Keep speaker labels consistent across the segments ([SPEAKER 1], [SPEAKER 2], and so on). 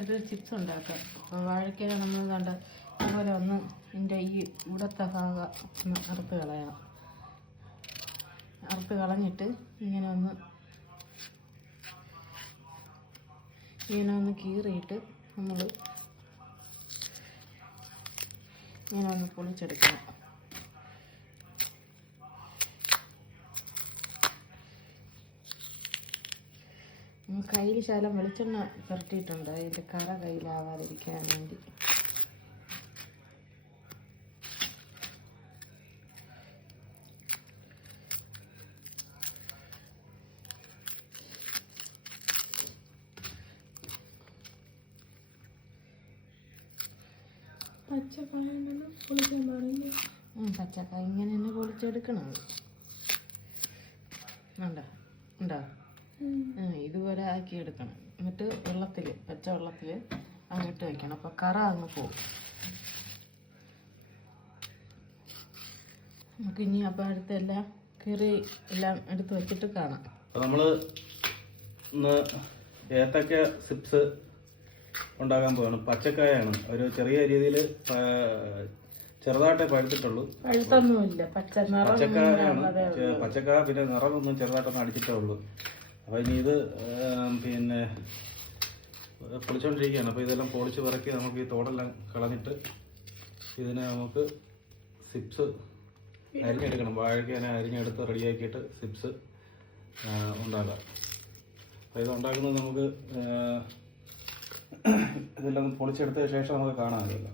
[SPEAKER 1] അടുത്തൊരു ചിപ്സ് ഉണ്ടാക്കാം വാഴയ്ക്ക നമ്മൾ കണ്ട അതുപോലെ ഒന്ന് ഇതിന്റെ ഈ ഇവിടത്തെ ഭാഗം ഒന്ന് അറുത്ത് കളയണം. അറുത്ത് കളഞ്ഞിട്ട് ഇങ്ങനെ ഒന്ന് ഇങ്ങനെ ഒന്ന് കീറിയിട്ട് നമ്മൾ ഇങ്ങനെ ഒന്ന് പൊളിച്ചെടുക്കണം. കയ്യിൽ ശകലം വെളിച്ചെണ്ണ പുരട്ടിയിട്ടുണ്ട്. അതിന്റെ കറ കയ്യിലാവാതിരിക്കാൻ വേണ്ടി. പച്ചക്കായ ഇങ്ങനെ തന്നെ പൊളിച്ചെടുക്കണം. ഉണ്ടോ? ഉണ്ടോ? ഇതുപോലെ ആക്കി എടുക്കണം എന്നിട്ട് വെള്ളത്തിൽ പച്ച വെള്ളത്തിൽ അങ്ങിട്ട് വെക്കണം. അപ്പോൾ കറ അങ്ങ് പോകും നമുക്ക് ഇനി അപ്പോൾ അടുത്തെല്ലാം കീറി എല്ലാം എടുത്ത് വെച്ചിട്ട് കാണാം.
[SPEAKER 2] അപ്പോൾ നമ്മൾ ഇന്ന് ഏത്തക്ക സിപ്സ് ഉണ്ടാക്കാൻ പോവാണ്. പച്ചക്കായാണ്. ഒരു ചെറിയ രീതിയിൽ ചെറുതായിട്ടേ പഴുത്തിട്ടുള്ളൂ.
[SPEAKER 1] പഴുത്തൊന്നുമില്ല.
[SPEAKER 2] പച്ചക്കായാണ്. പച്ചക്കായ പിന്നെ നിറമൊന്നും ചെറുതായിട്ടൊന്നും അടിച്ചിട്ടേ ഉള്ളൂ. അപ്പോൾ ഇനി ഇത് പിന്നെ പൊളിച്ചുകൊണ്ടിരിക്കുകയാണ് അപ്പോൾ ഇതെല്ലാം പൊളിച്ച് പിറക്കി നമുക്ക് ഈ തോടെല്ലാം കളഞ്ഞിട്ട് ഇതിനെ നമുക്ക് സിപ്സ് അരിഞ്ഞെടുക്കണം. വാഴയ്ക്കാനെ അരിഞ്ഞെടുത്ത് റെഡിയാക്കിയിട്ട് സിപ്സ് ഉണ്ടാക്കാം. അപ്പോൾ ഇത് ഉണ്ടാക്കുന്നത് നമുക്ക് ഇതെല്ലാം പൊളിച്ചെടുത്ത ശേഷം നമുക്ക് കാണാമല്ലോ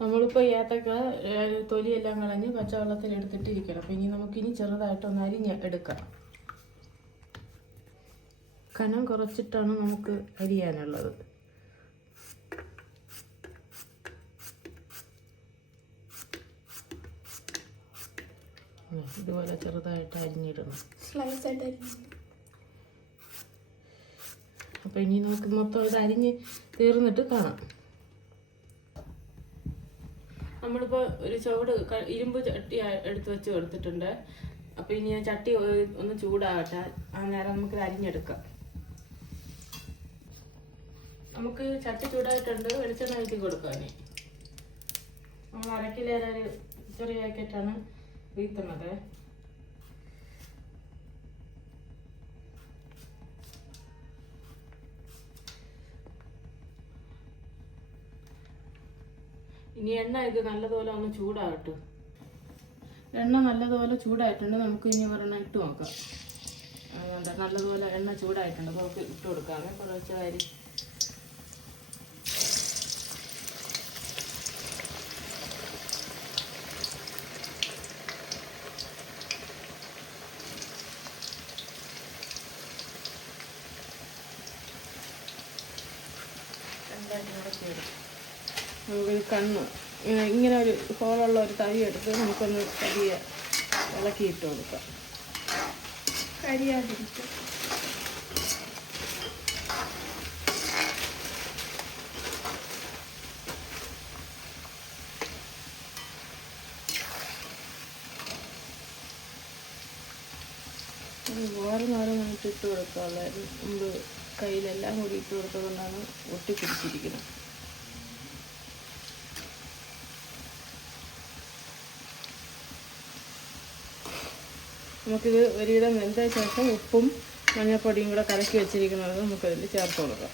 [SPEAKER 1] നമ്മളിപ്പോൾ ഏത്തക്ക തൊലിയെല്ലാം കളഞ്ഞ് പച്ചവെള്ളത്തിൽ എടുത്തിട്ടിരിക്കണം അപ്പം ഇനി നമുക്കിനി ചെറുതായിട്ടൊന്ന് അരിഞ്ഞ് എടുക്കാം. കനം കുറച്ചിട്ടാണ് നമുക്ക് അരിയാനുള്ളത്. ഇതുപോലെ ചെറുതായിട്ട് അരിഞ്ഞിടണം.
[SPEAKER 3] സ്ലൈസ് ആയിട്ട്
[SPEAKER 1] അപ്പോൾ ഇനി നമുക്ക് മൊത്തം ഇത് അരിഞ്ഞ് തീർന്നിട്ട് കാണാം. നമ്മളിപ്പോൾ ഒരു ചുവട് ഇരുമ്പ് ചട്ടി എടുത്ത് വെച്ച് കൊടുത്തിട്ടുണ്ട്. അപ്പോൾ ഇനി ഞാൻ ചട്ടി ഒന്ന് ചൂടാവട്ടെ. ആ നേരം നമുക്ക് അരിഞ്ഞെടുക്കാം. നമുക്ക് ചട്ടി ചൂടായിട്ടുണ്ട് വെളിച്ചെണ്ണ ഊറ്റി കൊടുക്കാൻ നമ്മൾ അരക്കിലേറെ ഒരു ചെറിയ പാക്കറ്റാണ് വീത്തുന്നത് ഇനി എണ്ണ ഇത് നല്ലതുപോലെ ഒന്ന് ചൂടാകട്ടെ. എണ്ണ നല്ലതുപോലെ ചൂടായിട്ടുണ്ട്. നമുക്ക് ഇനി ഒരെണ്ണം ഇട്ട് നോക്കാം. അതുകൊണ്ട് നല്ലതുപോലെ എണ്ണ ചൂടായിട്ടുണ്ട്. നമുക്ക് ഇട്ട് കൊടുക്കാമേ കുറച്ച് അരി നമുക്കൊരു കണ്ണ് ഇങ്ങനെ ഒരു ഹോളുള്ള ഒരു തവി എടുത്ത് നമുക്കൊന്ന് കരിയ ഇളക്കിയിട്ട് കൊടുക്കാം.
[SPEAKER 3] കരിയാതിരിക്കും.
[SPEAKER 1] വേറെ നേരം നമുക്ക് ഇട്ട് കൊടുക്കാനുള്ളായിരുന്നു മുമ്പ് കയ്യിലെല്ലാം കൂടി ഇട്ട് കൊടുത്തതുകൊണ്ടാണ് ഒട്ടിപ്പിടിച്ചിരിക്കുന്നത്. നമുക്കിത് ഒരുവിധം വെന്ത ശേഷം ഉപ്പും മഞ്ഞൾപ്പൊടിയും കൂടെ കലക്കി വെച്ചിരിക്കുന്നത് നമുക്കതിൽ ചേർത്ത് കൊടുക്കാം.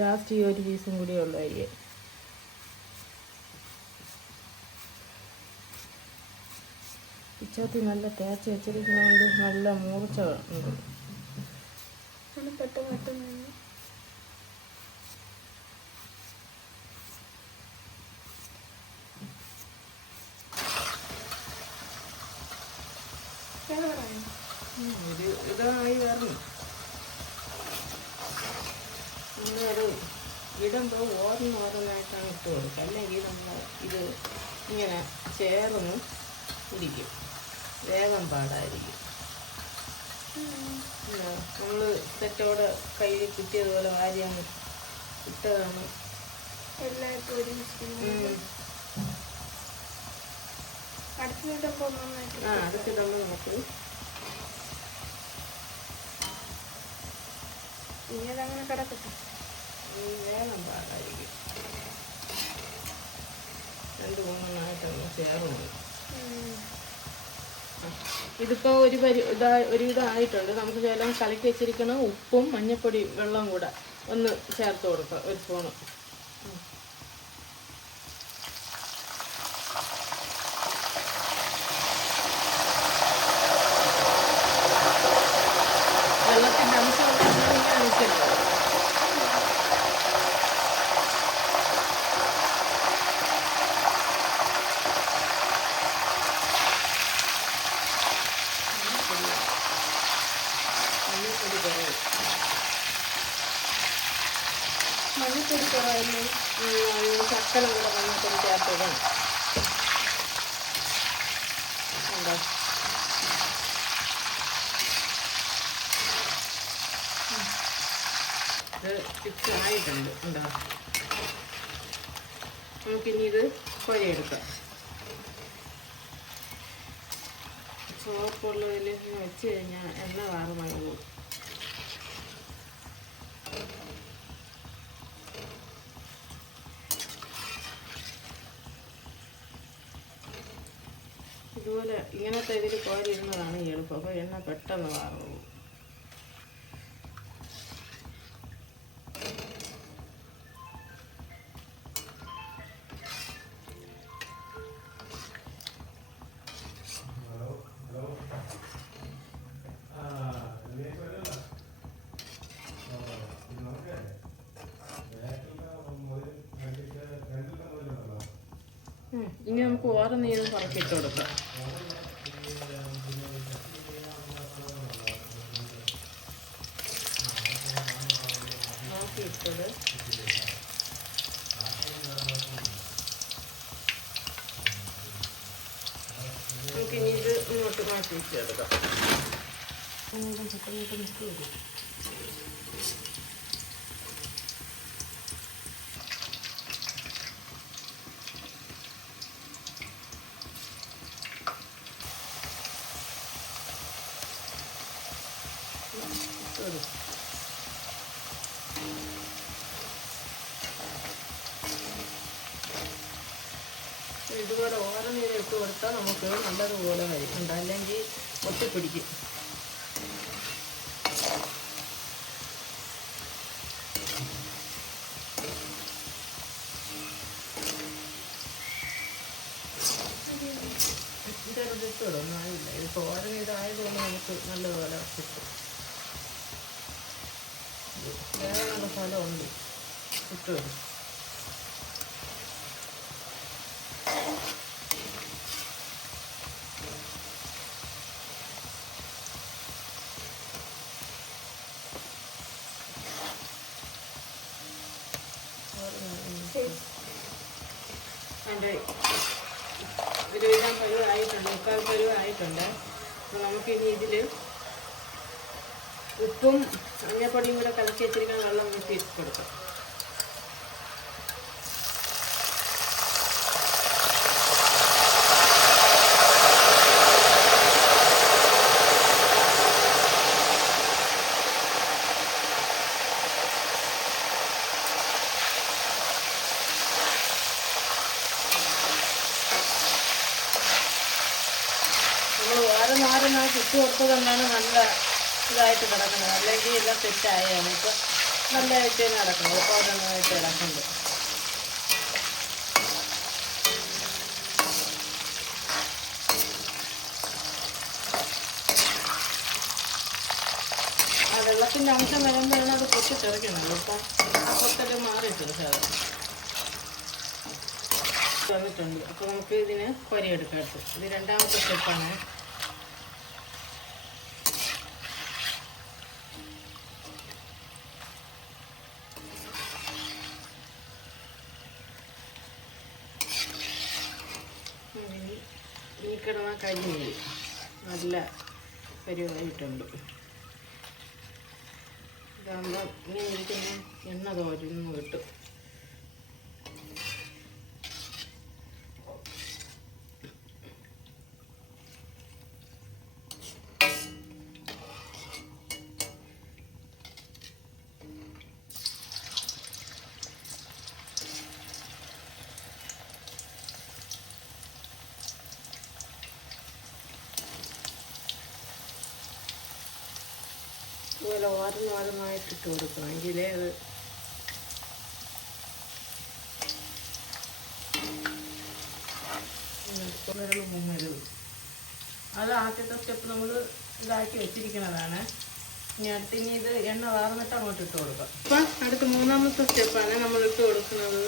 [SPEAKER 3] ലാസ്റ്റ്
[SPEAKER 1] ഈ ഒരു പീസും കൂടി ഉള്ളു അരി പിച്ചാത്തി നല്ല തേച്ച് വെച്ചിരിക്കുന്നതുകൊണ്ട് നല്ല മൂർച്ച ഉണ്ട്.
[SPEAKER 3] പെട്ടെന്ന് പെട്ടെന്ന്
[SPEAKER 1] ഇത് ഇതായി വരണം നമ്മളൊരു ഇടുമ്പോൾ ഓരോന്ന് ഓരോന്നായിട്ടാണ് ഇട്ട് കൊടുക്കുക അല്ലെങ്കിൽ നമ്മൾ ഇത് ഇങ്ങനെ ചേർന്ന് ഇരിക്കും വേഗം പാടായിരിക്കും നമ്മൾ തെറ്റോടെ കയ്യിൽ കിട്ടിയതുപോലെ വാരി അങ്ങ് ഇട്ടതാണ്
[SPEAKER 3] എല്ലാവർക്കും ഒരുമിച്ച്
[SPEAKER 1] ആ അടച്ചിടുമ്പോൾ നമുക്ക്
[SPEAKER 3] ഇനി അതങ്ങനെ കിടക്കട്ടെ.
[SPEAKER 1] പാടായിരിക്കും. രണ്ട് മൂന്നെണ്ണമായിട്ടൊന്ന് ചേർന്നു.
[SPEAKER 3] ഉം.
[SPEAKER 1] ഇതിപ്പോൾ ഒരു പരി ഇതാ ഒരുവിധമായിട്ടുണ്ട് നമുക്ക് ചില കലക്കി വെച്ചിരിക്കുന്ന ഉപ്പും മഞ്ഞപ്പൊടി വെള്ളവും കൂടെ ഒന്ന് ചേർത്ത് കൊടുക്കുക ഒരു സ്പൂണ് ഉം. വെള്ളത്തിന്റെ അംശം ഇങ്ങനെ നിൽക്കരുത് മഞ്ഞപ്പൊടി കുറവ് മഞ്ഞപ്പൊടി കുറവായിരുന്നു ചക്കല കൂടെ മഞ്ഞപ്പൊടി ചേർത്തിടണം ഉണ്ടോ? ഇത് ആയിട്ടുണ്ട്. നമുക്കിനി ഇത് കൊരയെടുക്കാം ചുവപ്പുള്ളതിൽ വെച്ച് കഴിഞ്ഞാൽ എണ്ണ വാറുമായി പോകും. ഇതുപോലെ ഇങ്ങനത്തെ ഇതിൽ കോരിയിരുന്നതാണ് എളുപ്പം അപ്പോൾ എണ്ണ പെട്ടെന്ന് വാറും. ഇനി നമുക്ക് ഓരോ നീരും പറക്കിട്ട് കൊടുക്കാം നോക്കിയിട്ടത് നമുക്ക് ഇനി ഇത് ഇങ്ങോട്ട് മാറ്റി വെച്ചെടുക്കാം പെട്ടെന്ന് നിൽക്കുമല്ലോ ഇട്ടോളൂ. ഇതുപോലെ ഓരോ നീര് ഇട്ട് കൊടുത്താൽ നമുക്ക് നല്ലതുപോലെ വരും. ഉണ്ട് അല്ലെങ്കിൽ ഒട്ടിപ്പിടിക്കും. ചെറുതിട്ടോടും ആയില്ല ഇത് ഓരോ ഇതായതുകൊണ്ട് നമുക്ക് നല്ലതുപോലെ കിട്ടും വേറെ സ്ഥലമുണ്ട് കിട്ടുമല്ലോ എന്റെ ഒരുവിധം പരുവായിട്ടുണ്ട് മുക്കാൽ പരുവായിട്ടുണ്ട് അപ്പോൾ നമുക്കിനി ഇതിൽ ഉപ്പും മഞ്ഞപ്പൊടിയും കൂടെ കലക്കി വെച്ചിരിക്കുന്ന വെള്ളം ഊറ്റി കൊടുക്കാം. നമ്മൾ ചുറ്റു കൊടുത്ത് തന്നെയാണ് നല്ല ഇതായിട്ട് കിടക്കുന്നത്. അല്ലെങ്കിൽ എല്ലാം സെറ്റായാണ് ഇപ്പം നല്ലതായിട്ട് തന്നെ കിടക്കുന്നത്. ഇപ്പോൾ ഓരോന്നായിട്ട് കിടക്കുന്നുണ്ട്. ആ വെള്ളത്തിന്റെ അംശം വരുമ്പോഴാണ് അത് പൊട്ടിത്തെറിക്കുന്നത് ഇപ്പം ആ പൊട്ടൽ മാറിയിട്ടുണ്ട് സാധനം വന്നിട്ടുണ്ട് അപ്പോൾ നമുക്ക് ഇതിന് കൊരയെടുക്കാം ഇത് രണ്ടാമത്തെ സ്റ്റെപ്പാണ്. പരിവായിട്ടുണ്ട് ഇതാകുമ്പോൾ ഇങ്ങനെ ഇരിക്കുന്ന എണ്ണ തോരുന്നു കിട്ടും. ഇതുപോലെ ഓരോന്ന് ഓരോന്നായിട്ട് ഇട്ട് കൊടുക്കണം. എങ്കിലേ അത് വിരൽ മുങ്ങരുത് അത് ആദ്യത്തെ സ്റ്റെപ്പ് നമ്മൾ ഇതാക്കി വെച്ചിരിക്കുന്നതാണ്. ഇനി അടുത്ത് ഇനി ഇത് എണ്ണ വാർന്നിട്ട് അങ്ങോട്ട് ഇട്ട് കൊടുക്കാം. അപ്പൊ അടുത്ത മൂന്നാമത്തെ സ്റ്റെപ്പാണ് നമ്മൾ ഇട്ട് കൊടുക്കുന്നത്.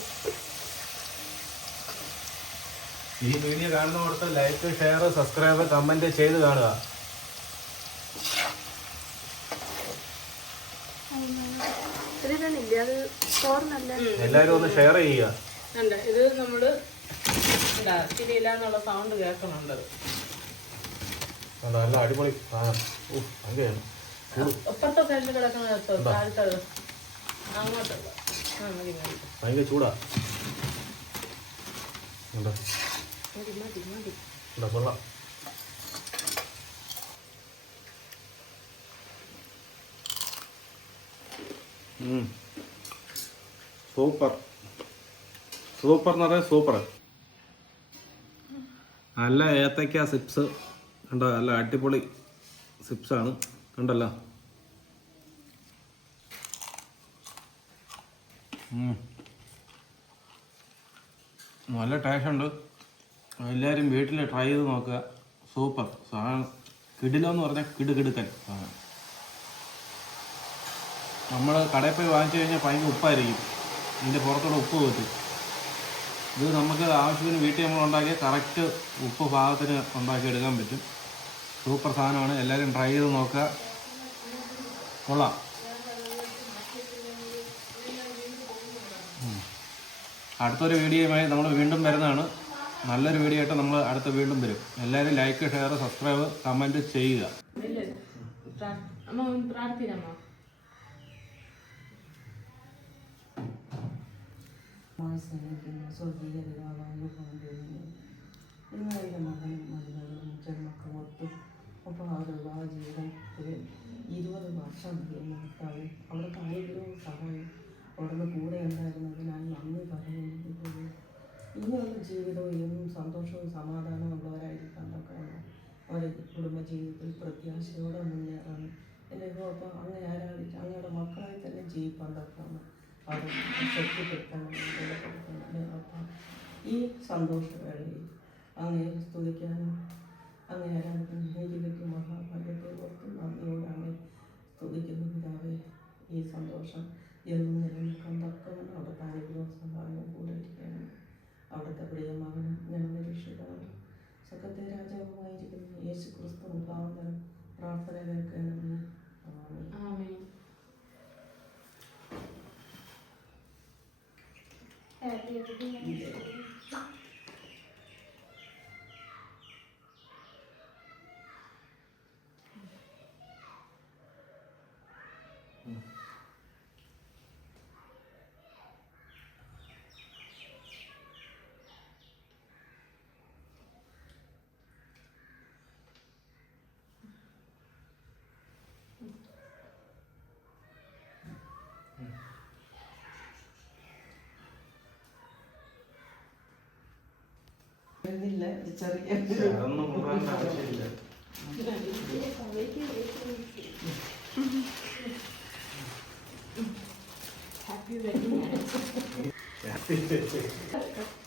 [SPEAKER 2] ഈ വീഡിയോ കാണുന്നവർക്ക് ലൈക്ക് ഷെയർ സബ്സ്ക്രൈബ് കമന്റ് ചെയ്ത് കാണുക.
[SPEAKER 3] ഇതിലില്ല അത് ചോറിനല്ല
[SPEAKER 2] എല്ലാവരും ഒന്ന് ഷെയർ ചെയ്യുക.
[SPEAKER 1] ഉണ്ട്. ഇത് നമ്മൾ എന്താ എന്നുള്ള സൗണ്ട് കേൾക്കുന്നുണ്ട്.
[SPEAKER 2] നല്ല അടിപൊളി.
[SPEAKER 1] ഇപ്പുറത്തെ സൈഡിൽ കിടക്കുന്ന കേട്ടോ താഴത്തത് അങ്ങോട്ടുള്ള
[SPEAKER 2] ഭയങ്കര ചൂടാ. കണ്ടോ,
[SPEAKER 1] മതി മതി മതി.
[SPEAKER 2] കണ്ടോ, കൊള്ളാം. സൂപ്പർ. സൂപ്പർ എന്ന് പറയാം സൂപ്പർ. നല്ല ഏത്തക്ക സിപ്സ് കണ്ടോ? നല്ല അടിപൊളി സിപ്സാണ് കണ്ടല്ലോ. നല്ല ടേസ്റ്റ് ഉണ്ട്. എല്ലാവരും വീട്ടിൽ ട്രൈ ചെയ്ത് നോക്കുക. സൂപ്പർ. സാധനം കിടിലെന്ന് പറഞ്ഞാൽ കിടുകിടുക്കൻ സാധനം. നമ്മൾ കടയിൽ പോയി വാങ്ങിച്ചു കഴിഞ്ഞാൽ ഭയങ്കര ഉപ്പായിരിക്കും. ഇതിന്റെ പുറത്തുള്ള ഉപ്പ് കിട്ടും ഇത് നമുക്ക് ആവശ്യത്തിന് വീട്ടിൽ നമ്മൾ ഉണ്ടാക്കിയ കറക്റ്റ് ഉപ്പ് പാകത്തിന് ഉണ്ടാക്കിയെടുക്കാൻ പറ്റും. സൂപ്പർ സാധനമാണ്. എല്ലാവരും ട്രൈ ചെയ്ത് നോക്കുക. കൊള്ളാം. അടുത്തൊരു വീഡിയോയുമായി നമ്മൾ വീണ്ടും വരുന്നതാണ്. നല്ലൊരു വീഡിയോ ആയിട്ട് നമ്മൾ അടുത്ത വീണ്ടും വരും. എല്ലാവരും ലൈക്ക് ഷെയർ സബ്സ്ക്രൈബ് കമന്റ് ചെയ്യുക.
[SPEAKER 1] ഇല്ല. പ്രാ-
[SPEAKER 4] സ്നേഹിക്കുന്നു സ്വർഗീയ പിതാവായ ഇന്ന് എന്റെ മകനും മരുമകളും ജന്മക്കുമൊത്ത് ഒപ്പം അവരുടെ വിവാഹ ജീവിതത്തിൽ ഇരുപത് വർഷം എന്ന കർത്താവ് അവിടുത്തെ അനുഗ്രഹവും സഹായം അവിടുന്ന് കൂടെ ഉണ്ടായിരുന്നതിനാൽ നന്ദി പറയുന്നത് ഇനിയുള്ള ജീവിതവും എന്നും സന്തോഷവും സമാധാനവും ഉള്ളവരായിരിക്കാം തക്കവണ്ണം അവരുടെ കുടുംബജീവിതത്തിൽ പ്രത്യാശയോടെ മുന്നേറാൻ. എന്റെ അപ്പം അങ്ങനെ ആരാധിച്ച് അങ്ങയുടെ മക്കളായി തന്നെ ജീവിക്കാൻ തക്കണം അത് ശക്തിപ്പെടുത്തണം അപ്പം ഈ സന്തോഷവേളയിൽ അങ്ങനെ സ്തുതിക്കാനും അങ്ങനെ ആരാധിക്കുന്ന നീതിക്ക് മഹാഭാഗ്യത്തെ ഓർത്ത് നന്ദിയോടെ അങ്ങനെ സ്തുതിക്കുന്ന പിതാവേ. ഈ സന്തോഷം എന്നും നിലനിൽക്കാൻ തക്കവണ്ണം അവിടുത്തെ അനുഗ്രഹം സഹായവും കൂടെ ഇരിക്കണം. അവിടുത്തെ പ്രിയമകനും ഞങ്ങളുടെ രക്ഷിതാവും സകത്തെ രാജാവുമായിരിക്കുന്ന യേശു ക്രിസ്തു മുഖാന്തരം പ്രാർത്ഥന കേൾക്കണമേ. ആമേൻ.
[SPEAKER 1] ആമേൻ
[SPEAKER 4] വരുന്നില്ല ചെറിയ
[SPEAKER 1] ഹാപ്പി വെഡിങ്